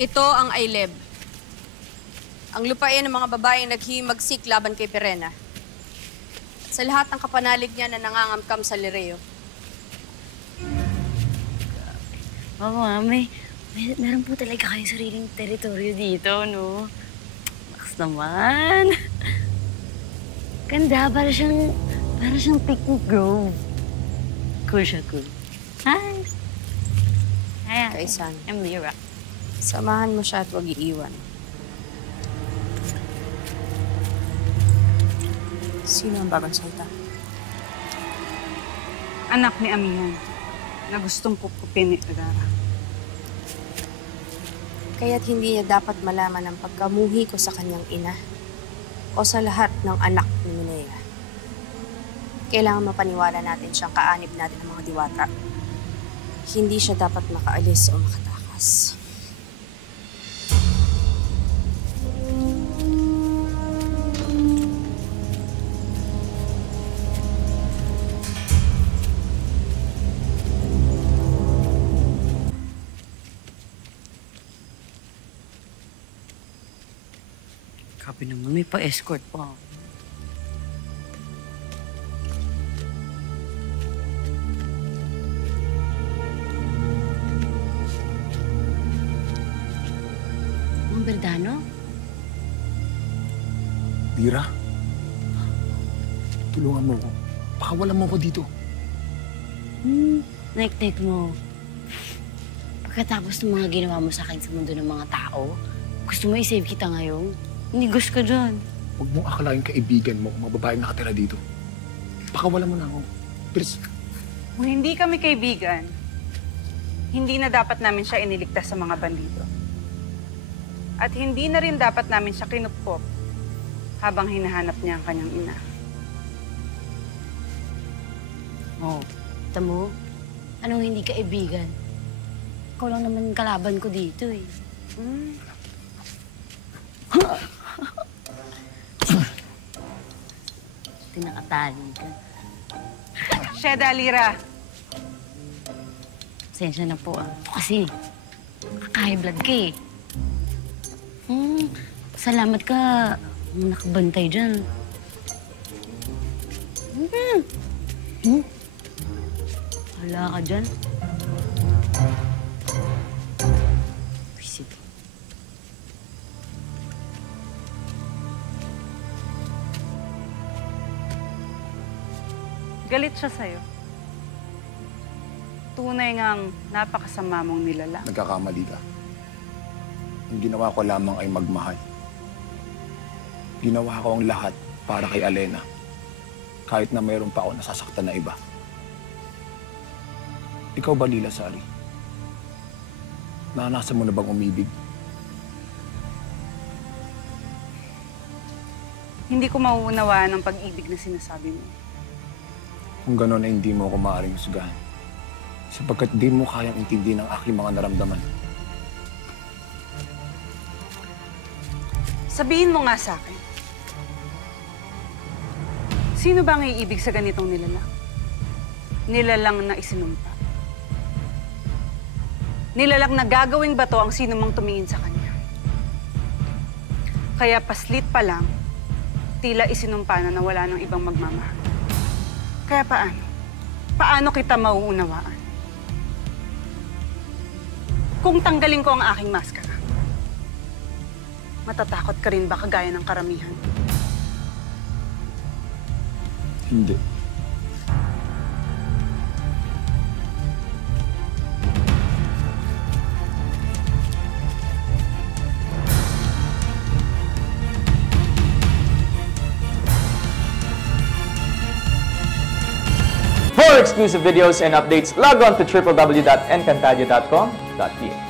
Ito ang ILEB. Ang lupain ng mga babaeng naghihimagsik laban kay Perena. At sa lahat ng kapanalig niya na nangangamkam sa Lireo. Oo, meron po talaga kayong sariling teritoryo dito, no? Naks naman. Ganda, para siyang picnic grove. Cool siya, cool. Hi! Hi, Kaisan. I'm Lyra. Samahan mo siya at huwag iiwan. Sino ang bagong salta? Anak ni Amihan na gustong kupkupin ni Adara. Kaya't hindi niya dapat malaman ang pagkamuhi ko sa kanyang ina o sa lahat ng anak ni Minea. Kailangan mapaniwala natin siyang kaanib natin ng mga diwata. Hindi siya dapat makaalis o makatakas. Grabe naman, may pa-escort pa. Ang Berdano? Lyra, tulungan mo ko. Pakawalan mo ko dito. Nek mo. Pagkatapos ng mga ginawa mo sa akin sa mundo ng mga tao, gusto mo i-save kita ngayon? Nigos ka dyan. Huwag mong akalain kaibigan mo kung mga babaeng nakatira dito. Pakawalan mo na ako. Please. Kung hindi kami kaibigan, hindi na dapat namin siya iniligtas sa mga bandido. At hindi na rin dapat namin siya kinupkop habang hinahanap niya ang kanyang ina. Oh, tamo, anong hindi kaibigan? Ikaw lang naman kalaban ko dito eh. Tinakatali ka. Sheda, Lyra. Pasensya na po ah. Kasi, kaka-high blood ka eh. Salamat ka. Nakabantay dyan. Wala ka dyan. Visit. Galit siya sa'yo. Tunay ngang napakasama mong nilala. Nagkakamali ka. Ang ginawa ko lamang ay magmahal. Ginawa ko ang lahat para kay Alena. Kahit na mayroon pa ako nasasaktan na iba. Ikaw ba, Lila Sari? Naranasan mo na bang umibig? Hindi ko mauunawaan ang pag-ibig na sinasabi mo. Kung gano'n ay hindi mo ako maaaring husgahan. Sapagkat di mo kayang intindihin ang aking mga naramdaman. Sabihin mo nga sa akin. Sino ba ang iibig sa ganitong nilalang? Nilalang na isinumpa. Nilalang na gagawing bato ang sino mang tumingin sa kanya. Kaya paslit pa lang, tila isinumpa na wala ng ibang magmamahal. Kaya paano? Paano kita mauunawaan? Kung tanggalin ko ang aking maskara, matatakot ka rin ba kagaya ng karamihan? Hindi. For exclusive videos and updates, log on to www.encantadio.com.ph.